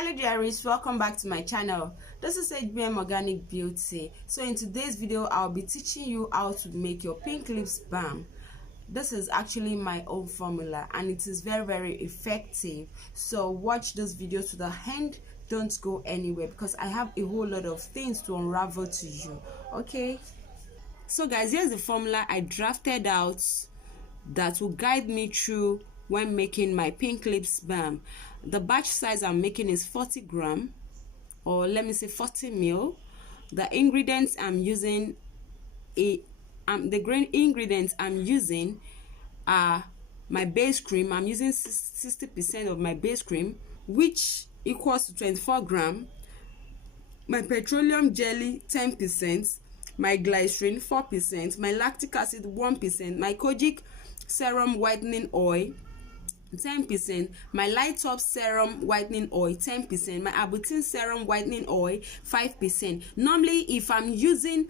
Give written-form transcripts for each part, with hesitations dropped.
Hello dearies, welcome back to my channel. This is HBM Organic Beauty. So in today's video I'll be teaching you how to make your pink lips balm. This is actually my own formula and it is very effective. So watch this video to the end. Don't go anywhere because I have a whole lot of things to unravel to you. Okay, so guys, here's the formula I drafted out that will guide me through when making my pink lips balm. The batch size I'm making is 40 gram, or let me say 40 ml. The ingredients I'm using the ingredients I'm using are my base cream. I'm using 60% of my base cream, which equals to 24 gram. My petroleum jelly 10%, my glycerin 4%, my lactic acid 1%, my Koji serum whitening oil 10%, my light up serum whitening oil 10%, my Arbutin serum whitening oil 5%. Normally if I'm using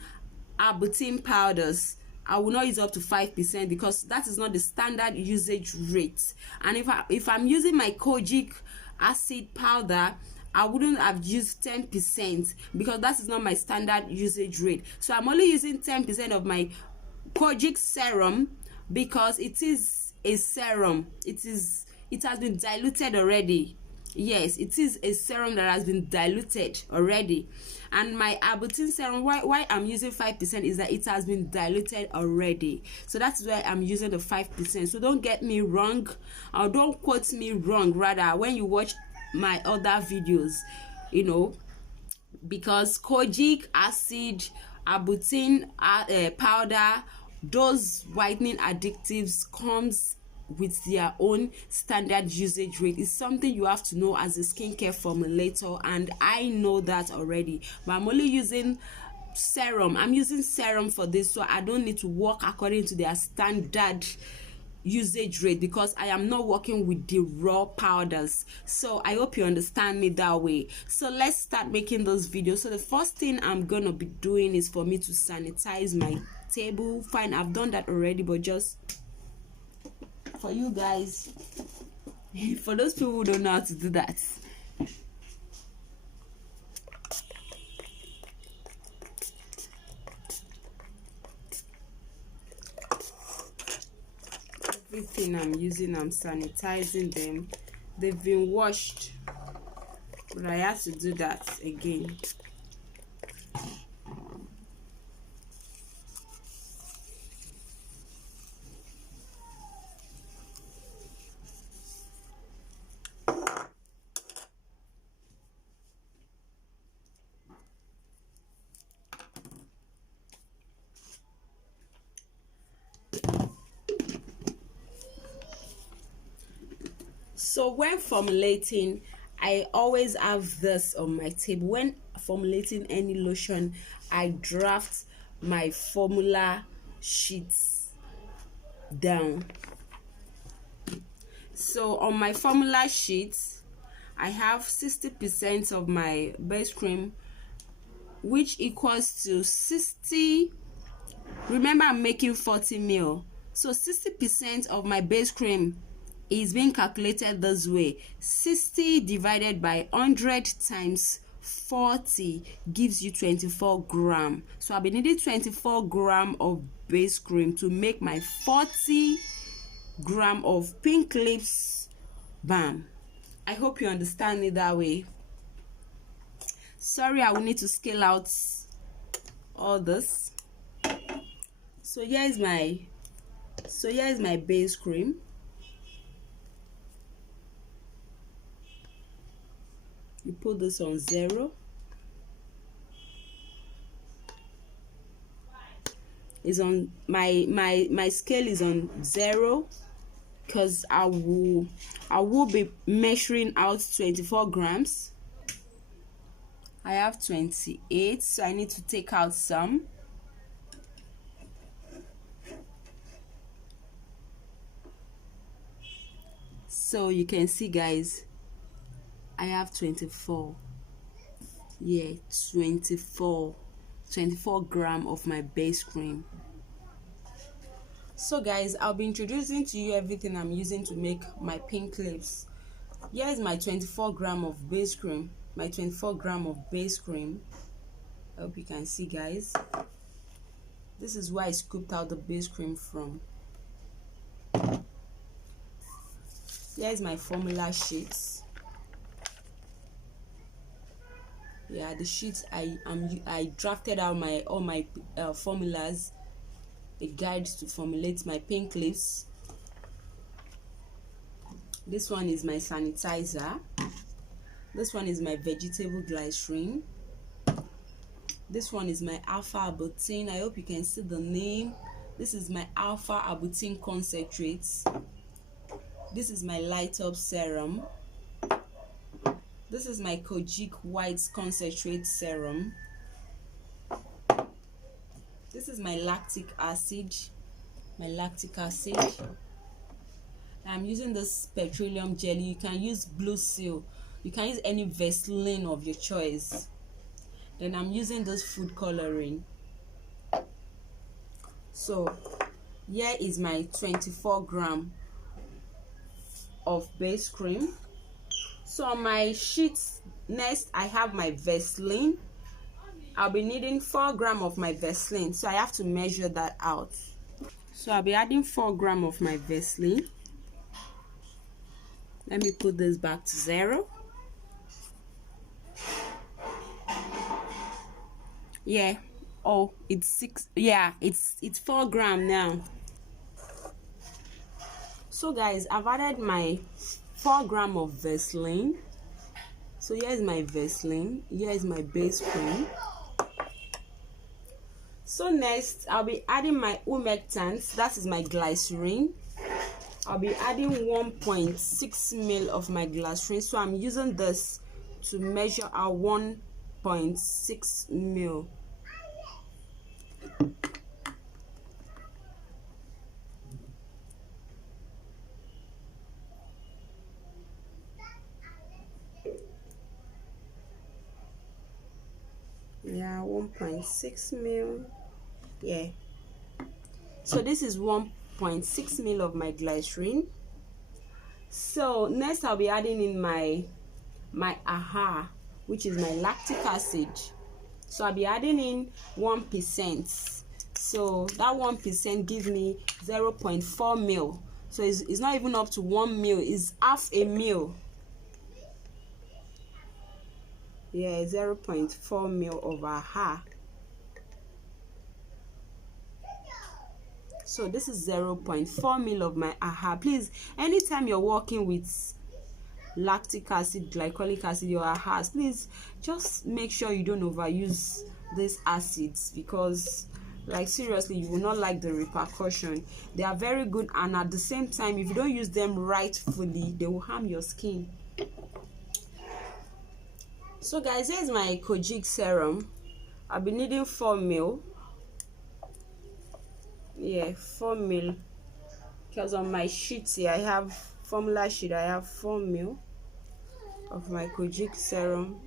Arbutin powders, I will not use up to 5% because that is not the standard usage rate. And if I'm using my Koji acid powder, I wouldn't have used 10% because that is not my standard usage rate. So I'm only using 10% of my Koji serum because it is a serum. It has been diluted already. Yes, it is a serum that has been diluted already. And my Arbutin serum, why I'm using 5% is that it has been diluted already. So that's why I'm using the 5%. So don't get me wrong, or don't quote me wrong rather when you watch my other videos, you know, because Koji acid, Arbutin powder, those whitening additives comes with their own standard usage rate. It's something you have to know as a skincare formulator, and I know that already, but I'm only using serum. I'm using serum for this, so I don't need to work according to their standard usage rate because I am not working with the raw powders. So I hope you understand me that way. So let's start making those videos. So the first thing I'm gonna be doing is for me to sanitize my table. Fine, I've done that already, but just for you guys, for those people who don't know how to do that. Everything I'm using, I'm sanitizing them. They've been washed, but I have to do that again. So when formulating, I always have this on my table. When formulating any lotion, I draft my formula sheets down. So on my formula sheets, I have 60% of my base cream, which equals to 60. Remember, I'm making 40 ml, so 60% of my base cream is being calculated this way. 60 divided by 100 times 40 gives you 24 gram. So I'll be needing 24 gram of base cream to make my 40 gram of pink lips balm. I hope you understand it that way. Sorry, I will need to scale out all this. So here is my base cream. You put this on 0. Is on my scale is on 0 because I will be measuring out 24 grams. I have 28, so I need to take out some. So you can see, guys, I have 24. Yeah, 24 gram of my base cream. So guys, I'll be introducing to you everything I'm using to make my pink lips. Here is my 24 gram of base cream. My 24 gram of base cream. I hope you can see, guys. This is where I scooped out the base cream from. Here is my formula sheets. Yeah, the sheets I drafted out all my formulas, the guides to formulate my pink lips. This one is my sanitizer. This one is my vegetable glycerin. This one is my alpha arbutin. I hope you can see the name. This is my alpha arbutin concentrates. This is my light up serum. This is my Koji white concentrate serum. This is my lactic acid. I'm using this petroleum jelly. You can use blue seal. You can use any Vaseline of your choice. Then I'm using this food coloring. So here is my 24 gram of base cream. So on my sheets, next I have my Vaseline. I'll be needing 4 gram of my Vaseline, so I have to measure that out. So I'll be adding 4 gram of my Vaseline. Let me put this back to 0. Yeah. Oh, it's 6. Yeah, it's 4 gram now. So guys, I've added my 4 gram of Vaseline. So here's my Vaseline. Here is my base cream. So next, I'll be adding my humectant. That is my glycerin. I'll be adding 1.6 ml of my glycerin. So I'm using this to measure our 1.6 ml. Yeah, 1.6 ml. Yeah. So this is 1.6 ml of my glycerin. So next I'll be adding in my AHA, which is my lactic acid. So I'll be adding in 1%. So that 1% gives me 0.4 ml. So it's not even up to 1 ml, it's half a ml. Yeah, 0.4 ml of AHA. So this is 0.4 ml of my AHA. Please, anytime you're working with lactic acid, glycolic acid, your AHAs, please just make sure you don't overuse these acids, because like seriously, you will not like the repercussion. They are very good, and at the same time, if you don't use them rightfully, they will harm your skin. So guys, here's my Koji serum. I'll be needing 4 ml. Yeah, 4 ml, because on my sheets here I have formula sheet, I have 4 ml of my Koji serum.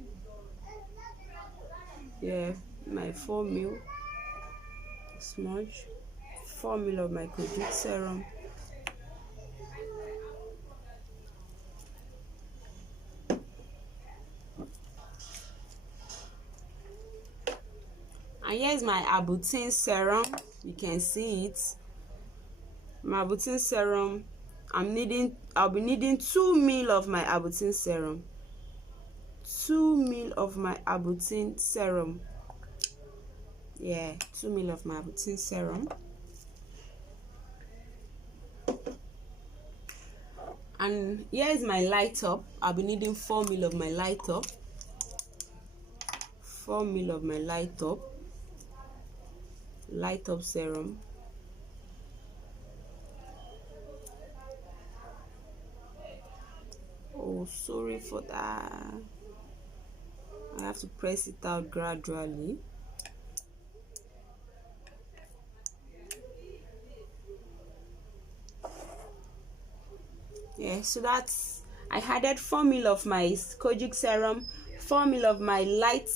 Yeah, my 4 ml smudge, 4 ml of my Koji serum. And here's my Arbutin serum. You can see it. My Arbutin serum, I'll be needing 2 ml of my Arbutin serum. 2 ml of my Arbutin serum. Yeah, 2 ml of my Arbutin serum. And here's my light up. I'll be needing 4 ml of my light up. 4 ml of my light up serum. Oh, sorry for that. I have to press it out gradually. Yeah, so that's, I added 4 ml of my Koji serum, 4 ml of my light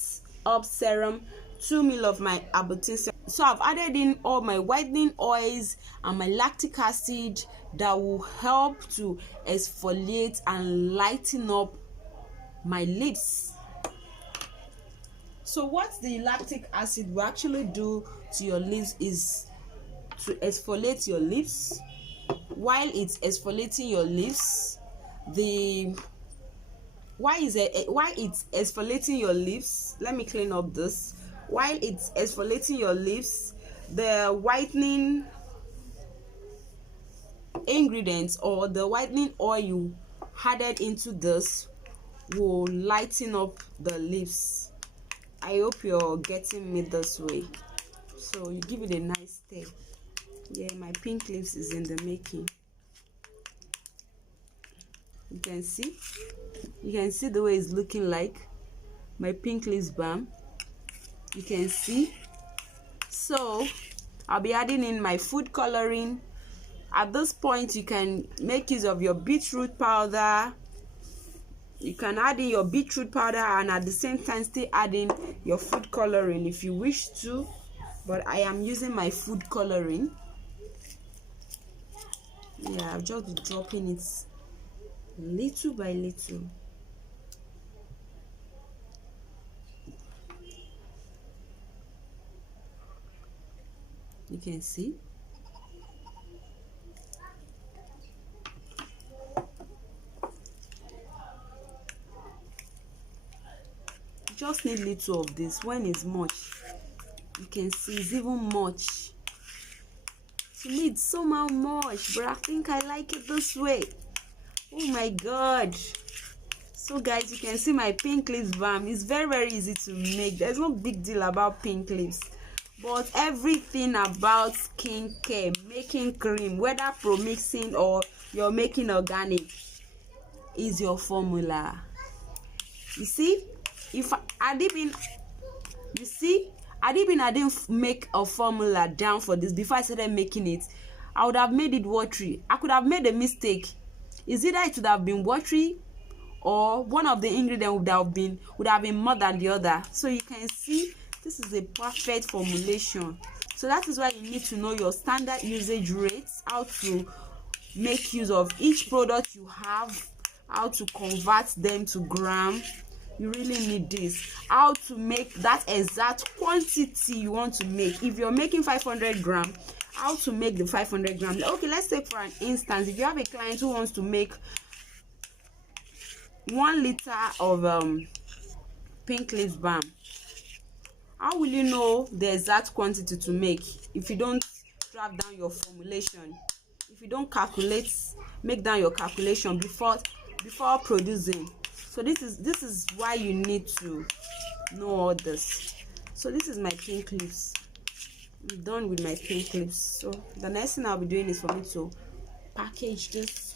up serum, 2 ml of my Arbutin serum. So I've added in all my whitening oils and my lactic acid that will help to exfoliate and lighten up my lips. So what the lactic acid will actually do to your lips is to exfoliate your lips. While it's exfoliating your lips, why it's exfoliating your lips, let me clean up this. While it's exfoliating your lips, the whitening ingredients or the whitening oil you added into this will lighten up the lips. I hope you're getting me this way. So you give it a nice stir. Yeah, my pink lips is in the making. You can see the way it's looking like my pink lips balm. You can see. So I'll be adding in my food coloring. At this point, you can make use of your beetroot powder. You can add in your beetroot powder and at the same time still add in your food coloring if you wish to, but I am using my food coloring. Yeah, I've just been dropping it little by little. You can see. Just need little of this. When it's much, you can see it's even much. To me it's somehow much, but I think I like it this way. Oh my god. So guys, you can see my pink lips balm. It's very easy to make. There's no big deal about pink lips, but everything about skincare, making cream, whether promixing or you're making organic, is your formula. You see, if I didn't make a formula down for this before I started making it, I would have made it watery. I could have made a mistake. Is either it would have been watery or one of the ingredients would have been more than the other. So you can see this is a perfect formulation. So that is why you need to know your standard usage rates, how to make use of each product you have, how to convert them to gram. You really need this, how to make that exact quantity you want to make. If you're making 500 grams, how to make the 500 grams. Okay, let's take for an instance, if you have a client who wants to make 1 liter of pink lips balm, how will you know the exact quantity to make if you don't draft down your formulation, if you don't make down your calculation before producing? So this is why you need to know all this. So this is my pink lips. I'm done with my pink lips. So the next thing I'll be doing is for me to package this.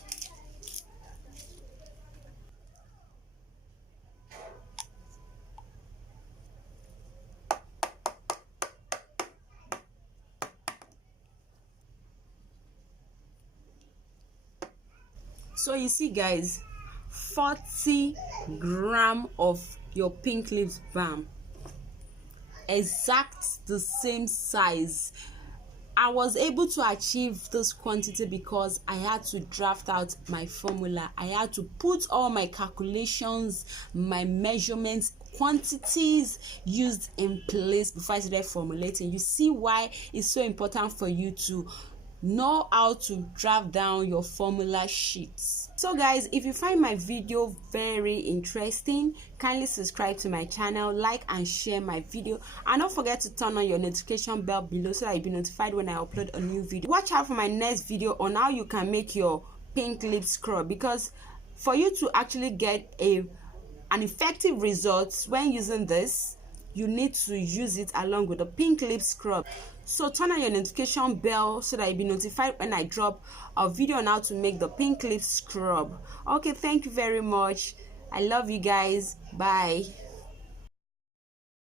So you see guys, 40 grams of your pink lips balm, exact the same size. I was able to achieve this quantity because I had to draft out my formula. I had to put all my calculations, my measurements, quantities used in place before I started formulating. You see why it's so important for you to know how to draft down your formula sheets. So guys, if you find my video very interesting, kindly subscribe to my channel, like and share my video, and don't forget to turn on your notification bell below so that you'll be notified when I upload a new video. Watch out for my next video on how you can make your pink lip scrub, because for you to actually get an effective result when using this, you need to use it along with the pink lip scrub. So turn on your notification bell so that you'll be notified when I drop a video on how to make the pink lip scrub. Okay, thank you very much. I love you guys. Bye.